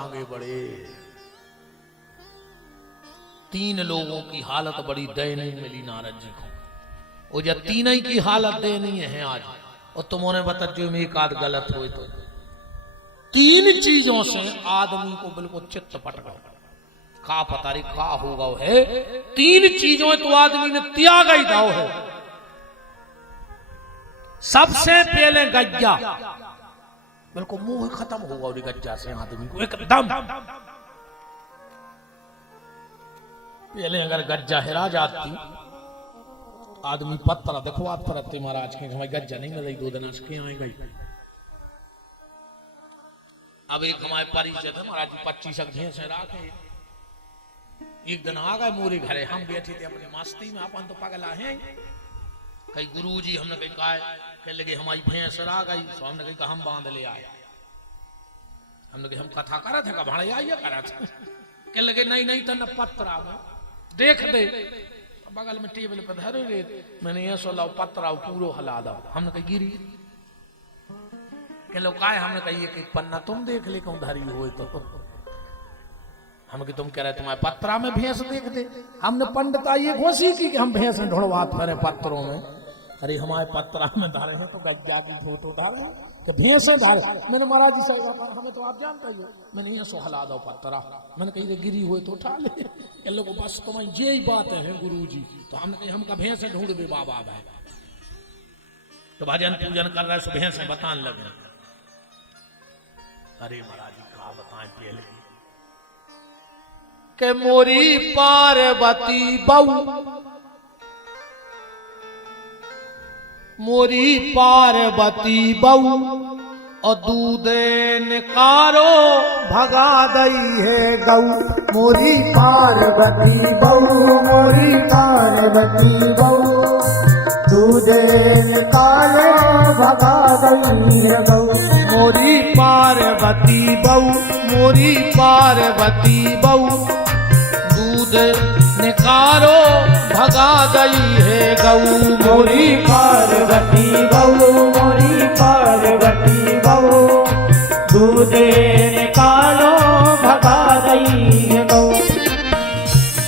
आगे बढ़े। 3 लोगों की हालत बड़ी दयनीय मिली नारद जी को। वो जब तीनों की हालत दयनीय है आज, और तुमने बता जो में एक आध गलत हो तो 3 चीजों से आदमी को बिल्कुल चित्त पट गया। का पता रे का होगा है। 3 चीजों तो आदमी ने त्याग ही दाव है। सबसे पहले गज्जा, बिल्कुल मुंह खत्म होगा और गज्जा से आदमी को एकदम। पहले अगर गज्जा हिरा जाती, आदमी पत्थर देखो आप परते महाराज के हमारी गज्जा नहीं मिल रही 2 दिन के आए गई। अब एक हमारे परिचय थे महाराज 25 भैंस राखे। एक दिन आ गए मोरे घरे, हम बैठे थे अपनी मस्ती में, अपन तो पगला है। कहीं गुरुजी हमने कहीं कहा कह लगे हमारी भैंस आ गई, तो हमने कहीं हम बांध ले आए। हमने कहा हम कथा करा थे, भाड़े आइए करा थे। कह लगे नहीं नहीं तो न पत्रा में देख दे, बगल में टेबल पर धरे रे। मैंने ये सोला पत्रा पूरो हला दो। हमने कहा गिरी के लोग का है। हमने कहा एक पन्ना तुम देख ले कहूं धरी हो तो। हम कि तुम कह रहे तुम्हारे पत्रा में भैंस देख दे। हमने पंडित ये घोषी की कि हम भैंस ढूंढवात फिरे पत्रों में। अरे हमारे पत्रा में धारे हैं तो गज्जा की फोटो धारे कि भैंस धारे। मैंने महाराज जी साहब हमें तो आप जानते ही हो। मैंने ये सो हला दो पत्रा। मैंने कही गिरी हुए तो उठा ले। इन लोगों बस तुम्हारी यही बात है गुरु जी। तो हमने कही हमका भैंस ढूंढ दे बाबा भाई। तो भजन पूजन कर रहे सो भैंस बताने लगे। अरे महाराज जी कहा बताएं पहले के मोरी पार्वती बहू, मोरी पार्वती बहू और दूध निकारो भगा दई है गऊ। मोरी पार्वती बहू, मोरी पार्वती बहू, दूध निकालो भगा दई है गऊ। मोरी पार्वती बहू, मोरी पार्वती बहू, दूध निकारो भगा दई है गऊ। मोरी पार्वती बहू, मोरी पार्वती बहू, दूध निकालो भगा दई है गऊ।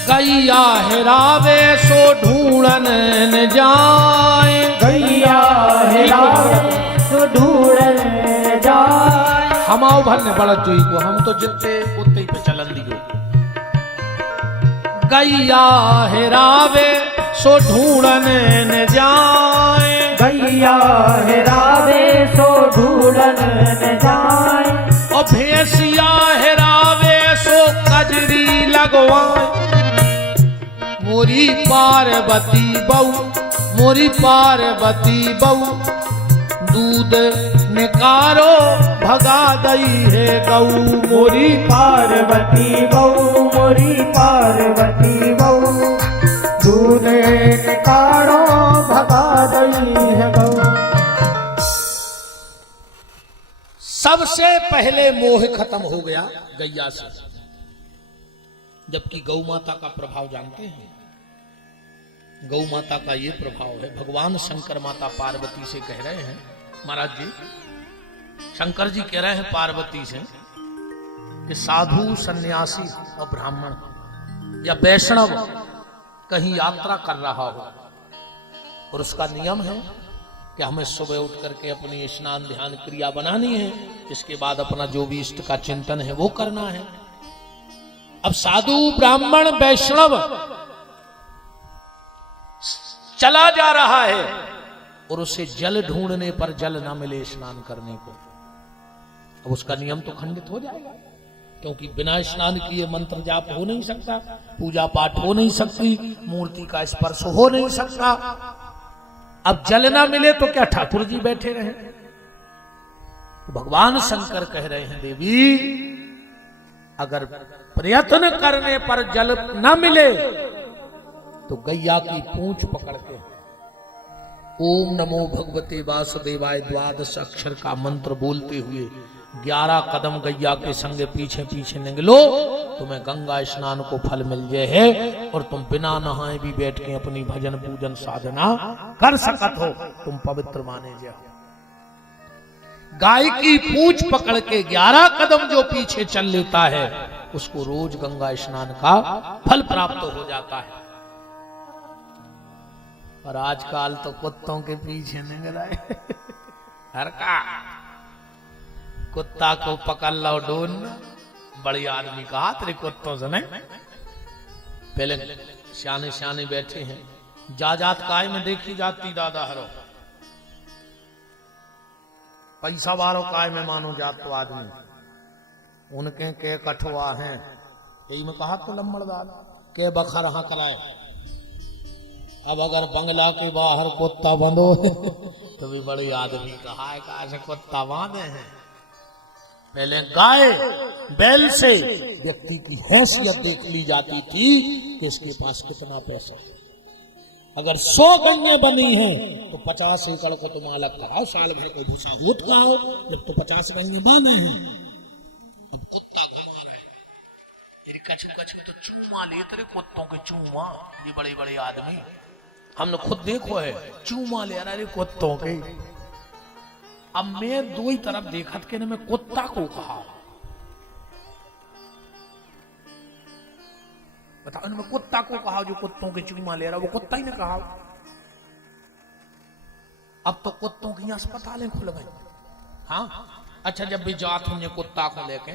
गैया हिरावे सो ढूंढन न जाए, गैया हिरावे सो ढूंढन न जाए। हमाओ भर ने बड़ा जोई को, हम तो जितने उतने ही पे चलन दियो। गैया हिरावे सो ढूंढन न जाए, गैया हिरावे सो ढूंढन न जाए। और भैंसिया हिरावे सो कजरी लगवाए। मोरी पार्वती बहू, मोरी पार्वती बहू, दूध निकारो भगा दई है गऊ। मोरी पार्वती बहू, मोरी पार्वती बहू, दूध निकालो भगा दई है गऊ। सबसे पहले मोह खत्म हो गया गैया से। जबकि गौ माता का प्रभाव जानते हैं, गौ माता का ये प्रभाव है। भगवान शंकर माता पार्वती से कह रहे हैं, महाराज जी शंकर जी कह रहे हैं पार्वती से कि साधु सन्यासी और ब्राह्मण या वैष्णव कहीं यात्रा कर रहा हो और उसका नियम है कि हमें सुबह उठ करके अपनी स्नान ध्यान क्रिया बनानी है, इसके बाद अपना जो भी इष्ट का चिंतन है वो करना है। अब साधु ब्राह्मण वैष्णव चला जा रहा है और उसे जल ढूंढने पर जल ना मिले स्नान करने को, अब उसका नियम तो खंडित हो जाएगा। क्योंकि बिना स्नान किए मंत्र जाप हो नहीं सकता, पूजा पाठ हो नहीं सकती, मूर्ति का स्पर्श हो नहीं सकता। अब जल ना मिले तो क्या ठाकुर जी बैठे रहे? तो भगवान शंकर कह रहे हैं देवी अगर प्रयत्न करने पर जल न मिले तो गैया की पूंछ पकड़ के ओम नमो भगवते वासुदेवाय द्वादश अक्षर का मंत्र बोलते हुए 11 कदम गैया के संग पीछे पीछे निकलो, तुम्हें गंगा स्नान को फल मिल जाए है और तुम बिना नहाए भी बैठ के अपनी भजन पूजन साधना कर सकत हो, तुम पवित्र माने जाओ। गाय की पूंछ पकड़ के 11 कदम जो पीछे चल लेता है उसको रोज गंगा स्नान का फल प्राप्त हो जाता है। और आजकल तो कुत्तों के पीछे नहीं रहे। हर का कुत्ता को पकड़ लो डोन, बड़ी आदमी कहा तेरे कुत्तों से नहीं। पहले सियाने सियाने बैठे हैं, जाजात काय में देखी जाती दादा हरो, पैसा वालों काय में मानो जात तो आदमी, उनके के कठुआ हैं, यही में कहा तो लम्बड़दार के बखर हाँ कराए। अब अगर बंगला के बाहर कुत्ता बंधो तो भी बड़ी आदमी कहा है कहा से कुत्ता बांधे हैं। पहले गाय बैल से व्यक्ति की हैसियत देख ली जाती थी कि इसके पास कितना पैसा। अगर 100 गंगे बनी हैं तो 50 एकड़ को तुम अलग कराओ, साल भर को भूसा होत खाओ, जब तो 50 गंगे बांधे हैं। अब कुत्ता घुमा रहा है, तेरे कछु कछु तो चूमा ले, तेरे कुत्तों के चूमा, ये बड़े बड़े आदमी हमने खुद देखो है, चूमा ले रहा है कुत्तों के। अब मैं दो ही तरफ देखत के ने मैं कुत्ता को कहा, बताओ मैं कुत्ता को कहा जो कुत्तों के चूमा ले रहा, वो कुत्ता ही ने कहा। अब तो कुत्तों की अस्पतालें खुल गई। हाँ अच्छा, जब भी जात हूं कुत्ता को लेके,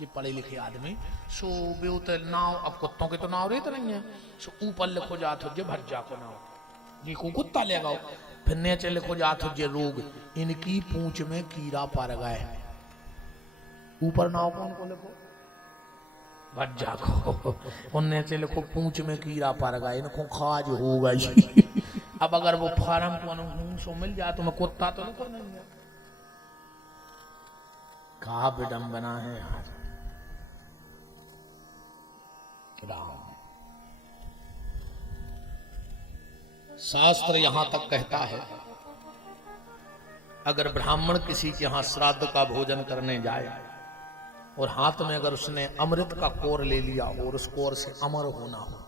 ये पढ़े लिखे आदमी सो बेउत नाव, अब कुत्तों के तो नाव रहे तो नहीं है, सो ऊपर लिखो जात हो जे भज्जा को नाव, जी को कुत्ता ले गाओ, फिर नीचे लिखो जात हो जे रोग, इनकी पूंछ में कीड़ा पड़ गए। ऊपर नाव कौन को लिखो? भज्जा को। उनने से लिखो पूंछ में कीड़ा पड़ गया, इनको खाज हो गई। अब अगर वो फार्म को सो मिल जाए तो मैं कुत्ता तो नहीं है। कहा विडंबना है यार। राम शास्त्र यहां तक कहता है, अगर ब्राह्मण किसी के यहां श्राद्ध का भोजन करने जाए और हाथ में अगर उसने अमृत का कौर ले लिया और उस कौर से अमर होना हो,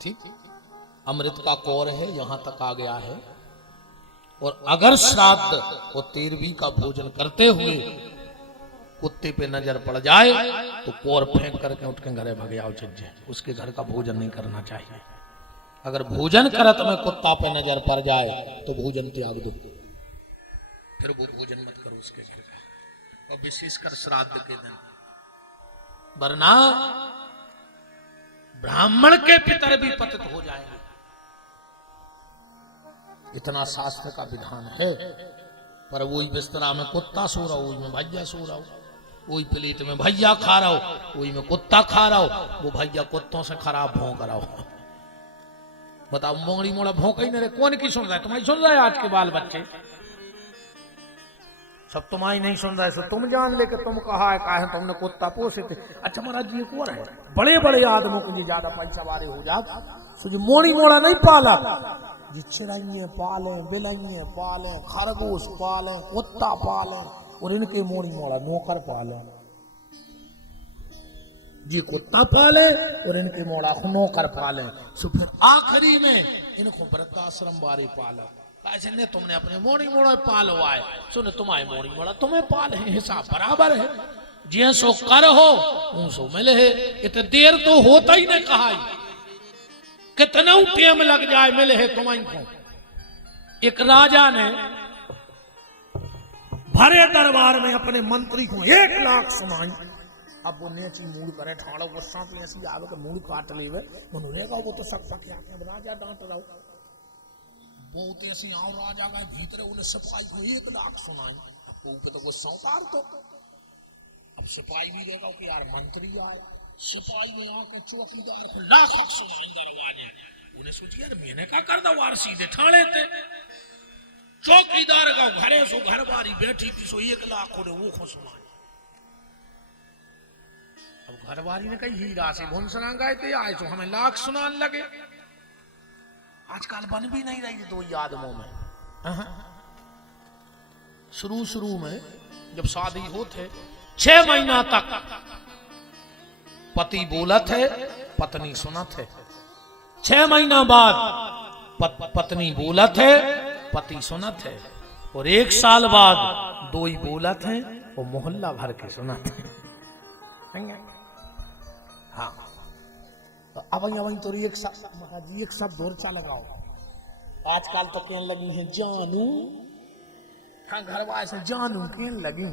ठीक, अमृत का कौर है यहां तक आ गया है, और अगर श्राद्ध और 13वीं का भोजन करते हुए कुत्ते पे नजर पड़ जाए तो कौर फेंक करके उठ के घरे भगे आओ चज्जे, उसके घर का भोजन नहीं करना चाहिए। अगर भोजन करत में कुत्ता पे नजर पड़ जाए तो भोजन त्याग दो, फिर वो भोजन मत करो उसके घर का, और विशेषकर श्राद्ध के दिन, वरना ब्राह्मण के पितर भी पतित हो जाएंगे। इतना शास्त्र का विधान है। पर वही बिस्तरा में कुत्ता सो रहा हो, वही में भैया सो रहा हो, वही प्लेट में भैया खा रहा हो, वही में कुत्ता खा रहा हो, वो भैया कुत्तों से खराब भौंक रहा हो। बताओ मोंगड़ी मोड़ा भौंक ही नहीं रहे, कौन की सुन रहा है? तुम्हारी सुन रहा है आज के बाल बच्चे सब, तुम्हारी नहीं सुन रहा है। सो तुम जान ले कि तुम कहा है तुमने कुत्ता पोसे थे। अच्छा महाराज जी कौन है? बड़े बड़े आदमों के लिए ज्यादा पैसा वाले हो जाते, सो जो मोड़ी मोड़ा नहीं पाला, जी चिड़ैया पाले, बिलैया पाले, खरगोश पाले, कुत्ता पाले, और इनके मोड़ी मोड़ा नौकर पाले, जी कुत्ता पाले और इनके मोड़ा नौकर पाले, सो फिर आखिरी में इनको वृद्धाश्रम वाले पाला। ऐसे ने तुमने अपने मोड़ी मोड़ा पाल हुआ है, सुने तुम्हारे मोड़ी मोड़ा तुम्हें पाल है, हिसाब बराबर है, जे सो कर हो सो मिले है। इतने देर तो होता ही नहीं, कहा कितना टाइम लग जाए मिले है तुम्हारी को। एक राजा ने भरे दरबार में अपने मंत्री को 1 लाख सुनाई। अब वो नेची मूड करे, ठाड़ो गुस्सा पे ऐसी आवे के मूड काट लेवे, मनोरेगा वो तो सब सके आपने राजा डांट रहा बहुत ऐसी आओ राजा का भीतर उन्हें सिपाही को 1 लाख सुनाई। आपको तो गुस्सा उतार तो अब सिपाही भी देगा कि यार मंत्री आए, सिपाही ने आके चौकीदार को लाख सुनाई दरवाजे, उन्हें सोची यार मैंने क्या कर दो वार सीधे ठाणे थे। चौकीदार का घरे सो घर बारी बैठी थी, सो 1 लाख वो को सुनाई। अब घर वाली ने कही हीरा से भुन सुना गए थे, आए सो हमें लाख सुनाने लगे। आजकल बन भी नहीं रही 2 आदमों में। शुरू में जब शादी होते 6 महीना तक पति बोलत है, पत्नी सुनत है। 6 महीना बाद पत्नी बोलत है, पति सुनत है। और 1 साल बाद दो ही बोला थे वो मोहल्ला भर के सुनाते हाँ। तो अब तो एक शब्द और चा लगाओ। आजकल तो कहने लगी है जानू, हाँ घर वाले से जानू कहने लगी,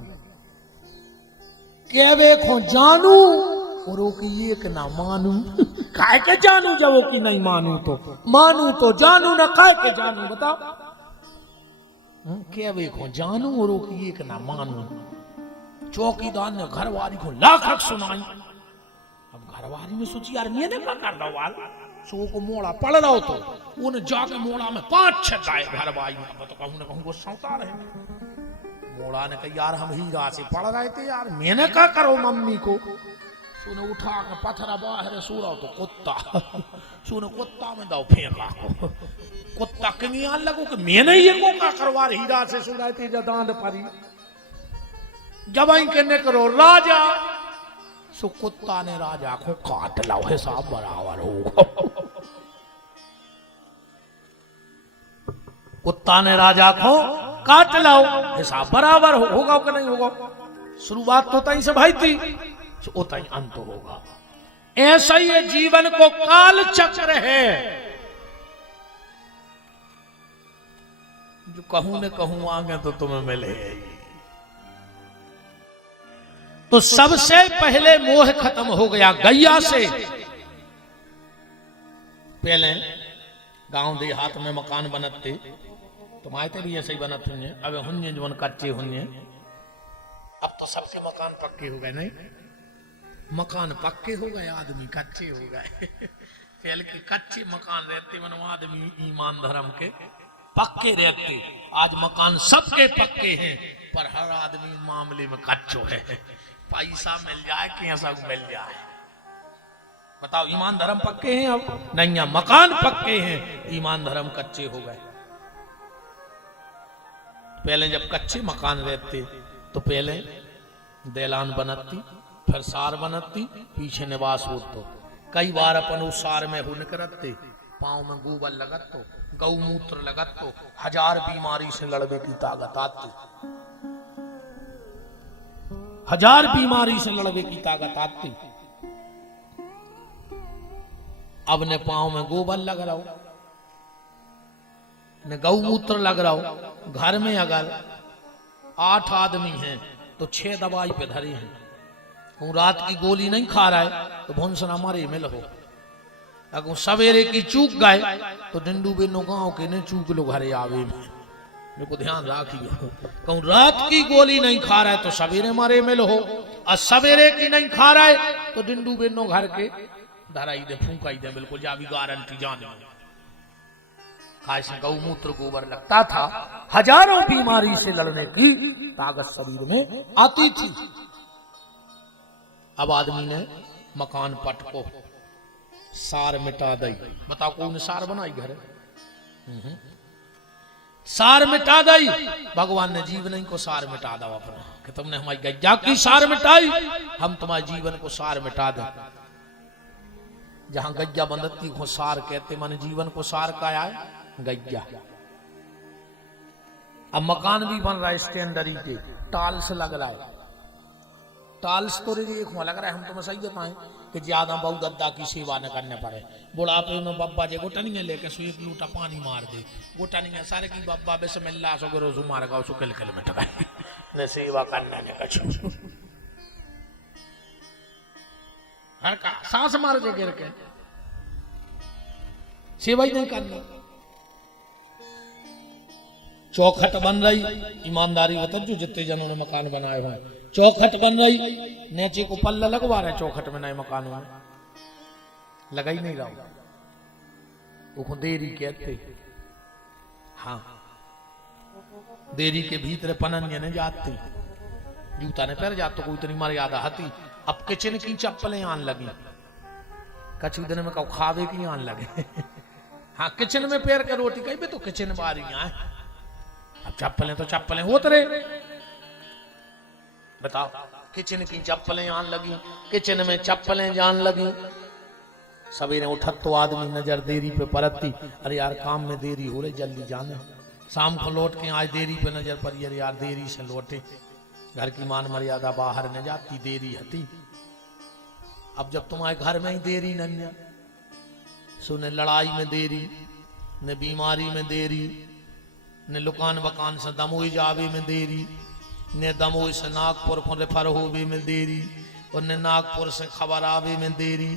के देखो जानू और वो की एक ना मानू। काय के जानू जब वो की नहीं मानू तो जानू ना काय के जानू बताओ। के देखो जानू और वो की एक ना मानू। चौकीदार ने घरवाली को लाख सुनाई। अब घरवाली में सोची यार मैंने क्या कर दो वाल सो को मोड़ा पड़ रहा हो तो उन्हें जाके मोड़ा में 5-6 गाय घरवाली में तो कहूँ ना कहूँ वो सौता रहे। मोड़ा ने कहा यार हम हीरा से पड़ रहे थे यार मैंने क्या करो मम्मी को। सुने उठा के पत्थर बाहर सूरा तो कुत्ता सुने कुत्ता में दो फेंका को कुत्ता कहीं लगो कि मैंने ये को का करवा हीरा से सुनाई थी दांत परी जब कहने करो राजा सो कुत्ता ने राजा को काट लो हिसाब बराबर होगा। कुत्ता ने राजा को काट लो हिसाब बराबर होगा कि नहीं होगा। शुरुआत तो तई से भाई थी उतना ही अंत होगा। ऐसा ही जीवन को काल चक्र है जो कहूं न कहूं आगे तो तुम्हें मिले। तो सबसे पहले मोह खत्म हो गया गैया से। पहले गांव देहात में मकान बनते तो आते भी ऐसे ही बनते हुए अब हुन्ने जो कच्चे हुन्ने। अब तो सबके मकान पक्के हो गए। नहीं मकान पक्के हो गए आदमी कच्चे हो गए। पहले के कच्चे मकान रहते मन आदमी ईमान धर्म के पक्के रहते। आज मकान सबके पक्के हैं पर हर आदमी मामले में कच्चो है। पैसा मिल जाए कि ऐसा मिल जाए बताओ। ईमान धर्म पक्के हैं अब नहीं है मकान पक्के हैं ईमान धर्म कच्चे हो गए। पहले जब कच्चे मकान रहते तो पहले दैलान बनती फिर सार बनती पीछे निवास होतो। कई बार अपन उस सार में हुन करते पांव में गोबर लगत तो गौमूत्र लगत तो 1000 बीमारी से लड़ने की ताकत आती। 1000 बीमारी से लड़ने की ताकत आती। अब ने पांव में गोबर लग रहा हो न गौमूत्र लग रहा हो। घर में अगर 8 आदमी हैं तो 6 दवाई पे धरे हैं। वो रात की गोली नहीं खा रहा है तो भोंसना हमारे मिल हो। अगर सवेरे की चूक गए तो डिंडू बेनो गांव के ने चूक लो घरे आवे में। मेरे को ध्यान राखियो कहूँ रात की गोली नहीं खा रहा है तो सवेरे मारे मिल हो और सवेरे की नहीं खा रहा है तो डिंडू बेनो घर के धराई दे फूंकाई दे बिल्कुल जा भी गारंटी जाने। खास गौमूत्र गोबर लगता था। हजारों बीमारी से लड़ने की ताकत शरीर में आती थी। अब आदमी ने मकान पट को सार मिटा दी। बताओ कौन सार बनाई घर सार मिटा दी। भगवान ने जीवन को सार मिटा दो अपना कि तुमने हमारी गैया की सार मिटाई हम तुम्हारे जीवन को सार मिटा दें। जहां गैया बंदती को सार कहते माने जीवन को सार का आए गैया। अब मकान भी बन रहा है स्टैंडर्ड के टाल्स लग रहा है। टाल्स तो लग रहा है हम तुम्हें सही बताएं कि ज्यादा बहु गद्दा की सेवा न करने पड़े। बुढ़ापे में बब्बा जे गोटनिया लेके सो 1 लूटा पानी मार दे गोटनिया सारे की बब्बा बिस्मिल्लाह सो रोज मार गाओ सो किल में टकाई ने सेवा करने ने कछु हर का सांस मार दे गिर के सेवा ही नहीं करना। चौखट बन रही ईमानदारी बता जो जितने जनों ने मकान बनाए हुए चौखट बन रही नीचे को पल्ला लगवा रहे चौखट में नए मकानों में लगा ही नहीं रहा वो देरी कहते। हाँ देरी के भीतर पनन्य ने जाते जूता ने पैर जाते कोई इतनी मर्यादा हती। अब किचन की चप्पलें आन लगी कछु दिन में कहो खावे की आन लगे। हाँ किचन में पैर के रोटी कहीं पे तो किचन बारी है। अब चप्पलें तो चप्पलें होते रहे। बताओ किचन की चप्पलें आन लगी किचन में चप्पलें जान लगी। सवेरे उठत तो आदमी नजर देरी पे परतती अरे यार काम में देरी हो रही जल्दी जाने शाम को लौट के आज देरी पे नजर पड़ी, अरे यार देरी से लौटे, घर की मान मर्यादा बाहर न जाती, देरी हती। अब जब तुम्हारे घर में ही देरी न सुने, लड़ाई में देरी, न बीमारी में देरी, न लुकान बकान से दमोई जावे में देरी, न दमोई से नागपुर रेफर होवे में देरी, और न नागपुर से खबर आवे में देरी,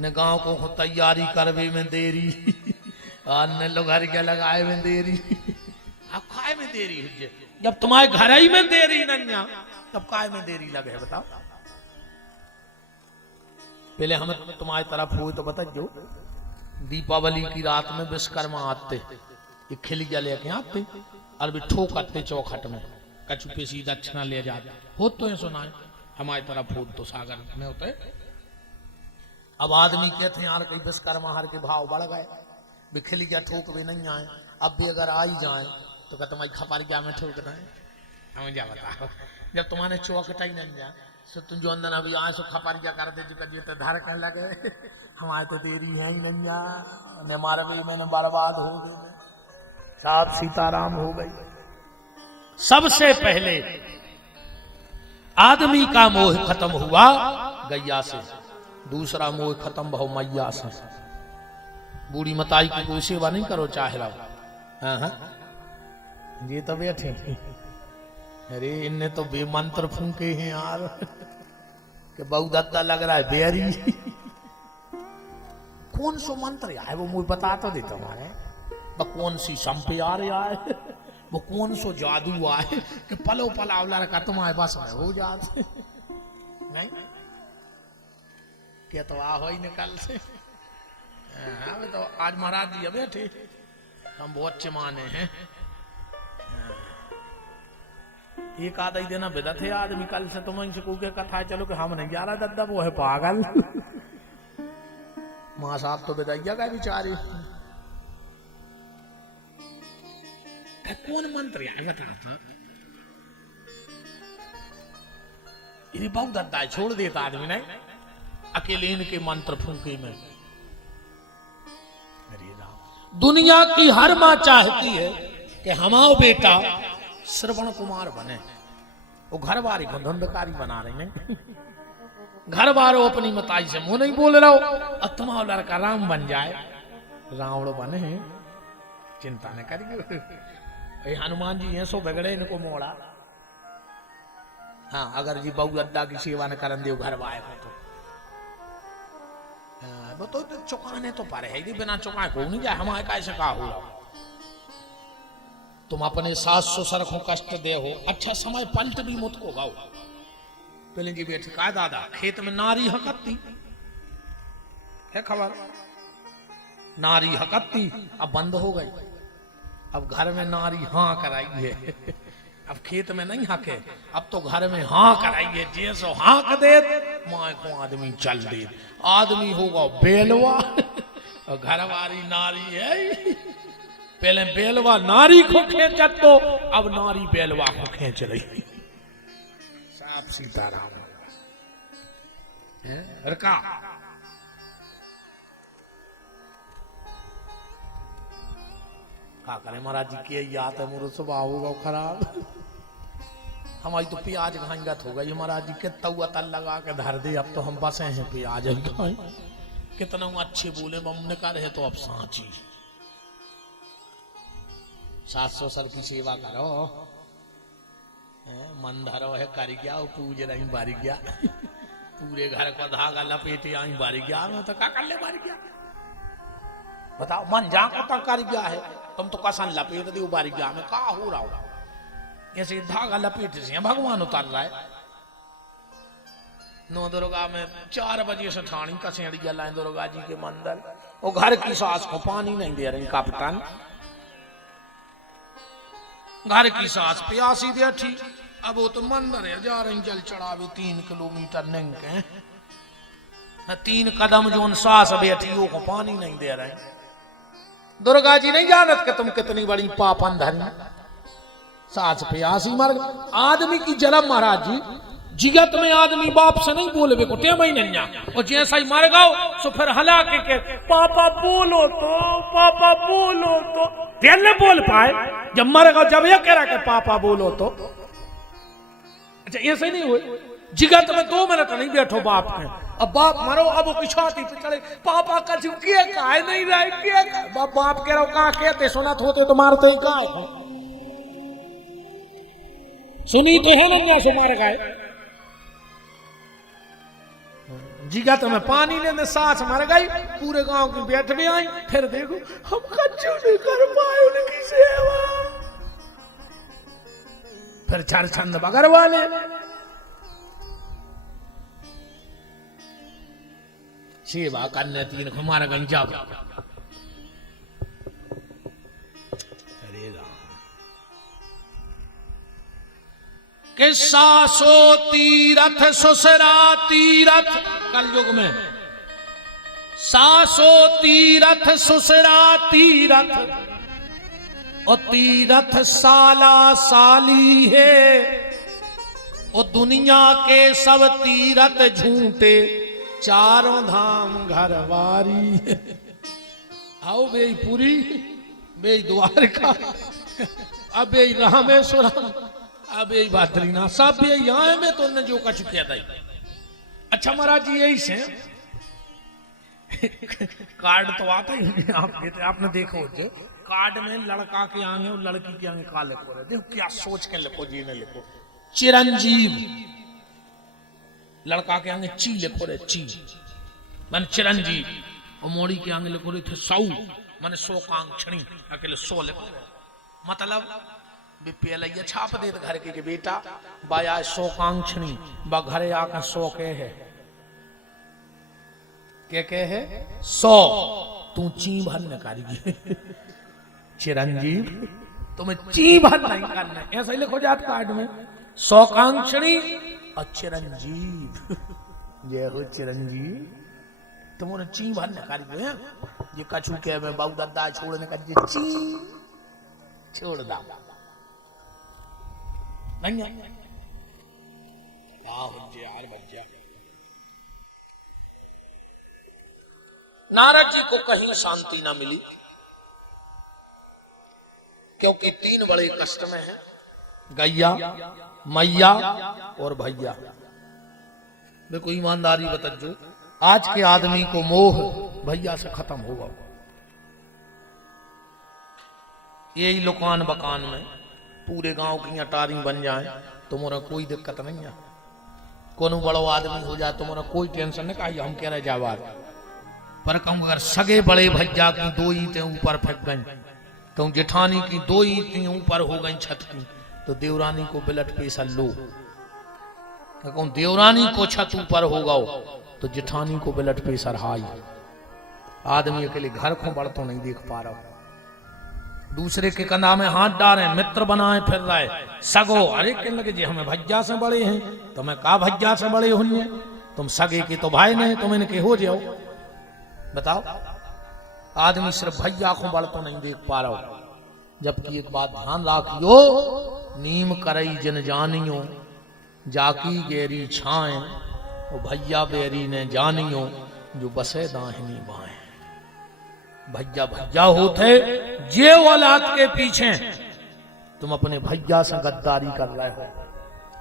न गांव को तैयारी करवे में देरी, और न लोग के लगाए में देरी। अब काय में देरी हुई, जब तुम्हारे घर ही में देरी नन्या, तब काय में देरी लगे बताओ। पहले हम तुम्हारी तरफ हुए तो बता जो दीपावली की रात में विश्वकर्मा आते, ये खिलिया लेके आते और भी ठोकते चौखट में, कछु पेशी दक्षिणा ले जाते। हो तो ये सुना है हमारी तरफ हो तो सागर में होते। अब आदमी कहते हैं यार कहीं विश्वकर्मा हर के भाव बढ़ गए, भी खिलिया ठोक भी नहीं आए, अब भी अगर आ ही जाए तो क्या तुम्हारी खपारिया में ठोकना है? हमें क्या बताओ, जब तुम्हारे चौकटा ही नहीं जाए सो तुम जो अंदर अभी आए सो खपारिया कर दे, जो कहिए तो धार कर लगे हमारे तो देरी है ही नहीं यार, ने मार भी मैंने बर्बाद हो गए, साथ सीताराम हो गई। सबसे पहले आदमी का मोह खत्म हुआ गैया से, दूसरा मोह खत्म हो मैया से। बूढ़ी मताई की कोई सेवा नहीं करो चाहे रहो। हाँ ये तो बैठे, अरे इनने तो बेमंत्र फूके हैं यार कि बहु दत्ता लग रहा है बेरी। कौन सो मंत्र है वो मुझे बता तो देता हमारे, वो कौन सी संपे आ रहा है, वो कौन सो जादू आए कि पलो पलावला का तुम्हारे पास में हो जाते नहीं क्या तो आ हो ही निकल से। हाँ तो आज महाराज जी बैठे, हम बहुत अच्छे माने हैं। एक आधा ही देना बेदा थे आदमी कल से तुम इनसे को कथा चलो कि हम नहीं जा रहा दद्दा वो है पागल। माँ साहब तो बेदैया का बेचारे, कौन मंत्र है बता था, ये बहुत दद्दा छोड़ देता आदमी नहीं, अकेले इनके मंत्र फूके में। दुनिया की हर मां चाहती है कि हमारा बेटा श्रवण कुमार बने, वो घर वाली को धुंधकारी बना रहे हैं। घर वालों अपनी मताई से मुंह नहीं बोल रहा हो, अब तुम्हारा लड़का राम बन जाए, रावण बने, चिंता न करिए। हनुमान जी हैं सो बिगड़े इनको मोड़ा। हाँ अगर जी बहु अड्डा की सेवा न करन दे घर वाले को वो तो चुकाने तो पारे है, बिना चुकाए को नहीं जाए, हमारे कैसे कहा हो रहा। तुम अपने सास ससुर को कष्ट दे हो, अच्छा समय पलट भी मुझ को गाओ। पहले जी बैठे का दादा खेत में नारी हकत्ती है खबर, नारी हकत्ती अब बंद हो गई, अब घर में नारी हाँ कराई है, अब खेत में नहीं हके, अब तो घर में हाँ कराई है। जैसो हाँ कर दे माँ को आदमी चल दे, आदमी होगा बेलवा और घर वाली नारी है। पहले बेलवा नारी को खींचत तो अब नारी बेलवा को खींच रही। साफ सीताराम है का करे महाराज जी के याद है, मोर स्वभाव होगा खराब। हमारी तो प्याज घांगत हो गई महाराज जी के, तवा तल लगा के धर दे, अब तो हम बसे हैं प्याज खाए। कितना अच्छे बोले बमने का रहे तो अब सांची सास ससुर की सेवा करो, मन धरो है कर गया, पूज रही बारी गया, पूरे घर को धागा लपेटे आई बारी गया, मैं तो क्या कर ले बारी गया बताओ, मन जा को कर गया है, तुम तो कसन लपेट दे बारी गया में का हो रहा हो, ऐसे धागा लपेट से भगवान उतर रहा है। नौ दुर्गा में 4 बजे से ठाणी कसेड़िया लाए दुर्गा जी के मंदिर, वो घर की सास को पानी नहीं दे रही कप्तान, घर की सास प्यासी बैठी, अब वो तो मंदिर है जा रही जल चढ़ावे 3 किलोमीटर नहीं के, 3 कदम जो उन सास बैठी वो को पानी नहीं दे रहे। दुर्गा जी नहीं जानत कि तुम कितनी बड़ी पापन धनी, सास प्यासी मर गई। आदमी की जन्म महाराज जी जिगत में आदमी बाप से नहीं बोले को टेम ही नहीं, और जैसा ही मर गओ तो फिर हला के पापा बोलो तो, पापा बोलो तो, तेल न बोल पाए, जब मरेगा जब ये कह रहा कि पापा बोलो तो। अच्छा ऐसे नहीं हुए, जिगत में 2 मिनट नहीं बैठो बाप के, अब बाप मरो, अब वो छाती पे चढ़े पापा का झुकिए काहे नहीं रहे किए, बाप कह रहा कहा कहते सुनत होते तो मारते ही कहा सुनी तो है ना से मार गए। जिगत में पानी लेने सांस मर गई, पूरे गांव की बैठ भी आई, फिर देखो हम कच्चू नहीं कर पाए उनकी सेवा, फिर छंद बगर वाले सेवा करने 3 हमारा गंजा। अरे राम के सासो तीरथ सुसरा तीरथ, कल युग में सासो तीरथ सुसरा तीरथ, और तीरथ साला साली है, और दुनिया के सब तीरथ झूठे, चारों धाम घरवारी है। आओ बे पुरी, बे द्वारका, अब बे रामेश्वरम, अब यही बादरीना सब ये यहाँ में तो ने जो कछ किया था। अच्छा महाराज जी यही से कार्ड तो आता ही आपने देखो जो कार्ड में लड़का के आगे और लड़की के आगे का लिखो रहे, देखो क्या सोच के लिखो जी ने लिखो चिरंजीव, लड़का के आगे ची लिखो रहे, ची मान चिरंजीव, और मोड़ी के आगे लिखो रहे थे 100 माने 100 कांक्षणी, अकेले 100 लिखो रहे, मतलब पहले ये छाप दे घर के बेटा बाया 100 कांक्षणी, बा घरे आकर 100 के है, के है 100 तू ची भर न करेगी चिरंजीव तुम्हें ची भर नहीं करना, ऐसा ही लिखो जात कार्ड में 100 कांक्षणी और चिरंजीव, जय हो चिरंजीव, तुम्हारे ची भर न करेगी, ये कछु के में बाबू दादा छोड़ने का ची छोड़ दा नहीं। नारद जी को कहीं शांति ना मिली, क्योंकि 3 बड़े कष्ट में हैं, गैया मैया और भैया। देखो ईमानदारी बतजो, आज के आदमी को मोह भैया से खत्म होगा। यही लुकान बकान में पूरे गांव की अटारी बन जाए तुम्हारा कोई दिक्कत नहीं है, कोनो बड़ो आदमी हो जाए तुम्हारा कोई टेंशन नहीं, कहा हम कह रहे जावार पर कहूँ अगर सगे बड़े भैया की 2 ईंटें ऊपर फेंक गई, कहूँ जेठानी की 2 ईंटें ऊपर हो गई छत की, तो देवरानी को ब्लड प्रेशर लो, कहूँ देवरानी को छत ऊपर होगा तो जेठानी को ब्लड प्रेशर हाई। आदमी अकेले घर को बढ़ तो नहीं देख पा रहा, दूसरे के कंधा में हाथ डाले, मित्र बनाए फिर रहे, सगो अरे कहने लगे जी हमें भैया से बड़े हैं, तो मैं कहा भैया से बड़े होइए, तुम सगे के तो भाई नहीं, तुम इनके हो जाओ। बताओ आदमी सिर्फ भैया को बड़ तो नहीं देख पा रहा, जबकि एक बात ध्यान रखियो, नीम करई जिन जानियो जाकी गेरी छाए, वो भैया बेरी ने जानियो जो बसे दाहिनी बाएं। भैया भैया होते ये औलाद के पीछे तुम अपने भैया से गद्दारी कर रहे हो,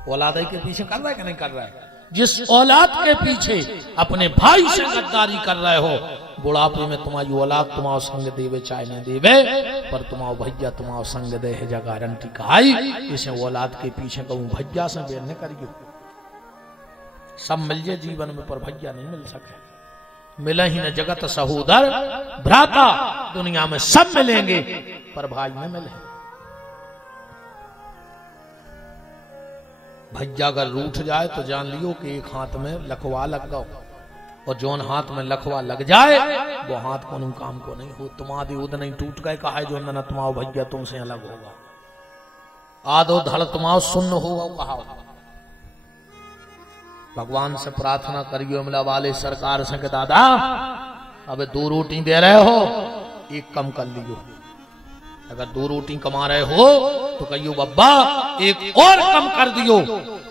औलाद के पीछे कर रहा है कि नहीं कर रहा है? जिस औलाद के पीछे अपने भाई से गद्दारी कर रहे हो, बुढ़ापे में तुम्हारी औलाद तुम्हारा संग देवे चाहे न देवे, पर तुम्हारा भैया तुम्हारा संग दे है, गारंटी कहाई। इसे औलाद के पीछे कहूं भैया से बेर न करियो, सब मिल जाए जीवन में पर भैया नहीं मिल सके, मिले ही न जगत सहोदर भ्राता, दुनिया में सब मिलेंगे पर भाई न मिले। भैया अगर रूठ जाए तो जान लियो कि एक हाथ में लखवा लग गो, और जोन हाथ में लखवा लग जाए वो हाथ को काम को नहीं हो। तुम्हारी उद नहीं टूट गए, कहा है जो न तुम्हारा भैया तुमसे अलग होगा, आदो धड़ तुम्हारा सुन्न होगा, कहा। भगवान से प्रार्थना करियो मिला वाले सरकार से, दादा अब 2 रोटी दे रहे हो, 1 कम कर लियो। अगर 2 रोटी कमा रहे हो तो कहियो बब्बा एक और कम कर दियो,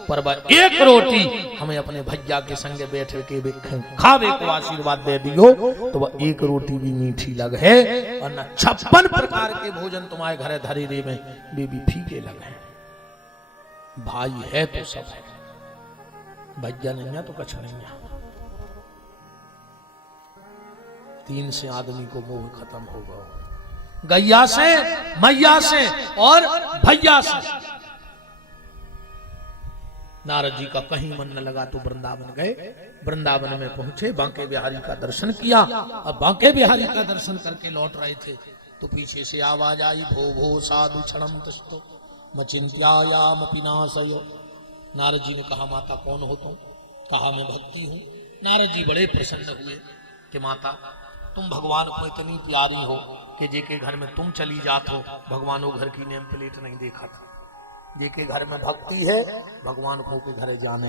पर वह एक रोटी हमें अपने भैया के संगे बैठ के खावे को आशीर्वाद दे दियो, तो वह एक रोटी भी मीठी लगे और न 56 प्रकार के भोजन तुम्हारे घरे धरी रे में वे भी फीके लगे। भाई है तो सब है, भैया नहीं है तो कछ नहीं है। 3 से आदमी को मोह खत्म होगा, गैया से, मैया से और भैया से। नारद जी का कहीं मन न लगा तो वृंदावन गए। वृंदावन में पहुंचे, बांके बिहारी का दर्शन किया। अब बांके बिहारी का दर्शन करके लौट रहे थे तो पीछे से आवाज आई, भो भो साधु क्षणम तस्तो मचिंत्यायाम पिनाशयो। नारद जी ने कहा, माता कौन हो तुम? कहा, मैं भक्ति हूं। नारद जी बड़े प्रसन्न हुए कि माता तुम भगवान को इतनी प्यारी हो कि जेके घर में तुम चली जात हो, भगवान वो घर की नेम प्लेट नहीं देखा था। जेके घर में भक्ति है, भगवान को के घर जाने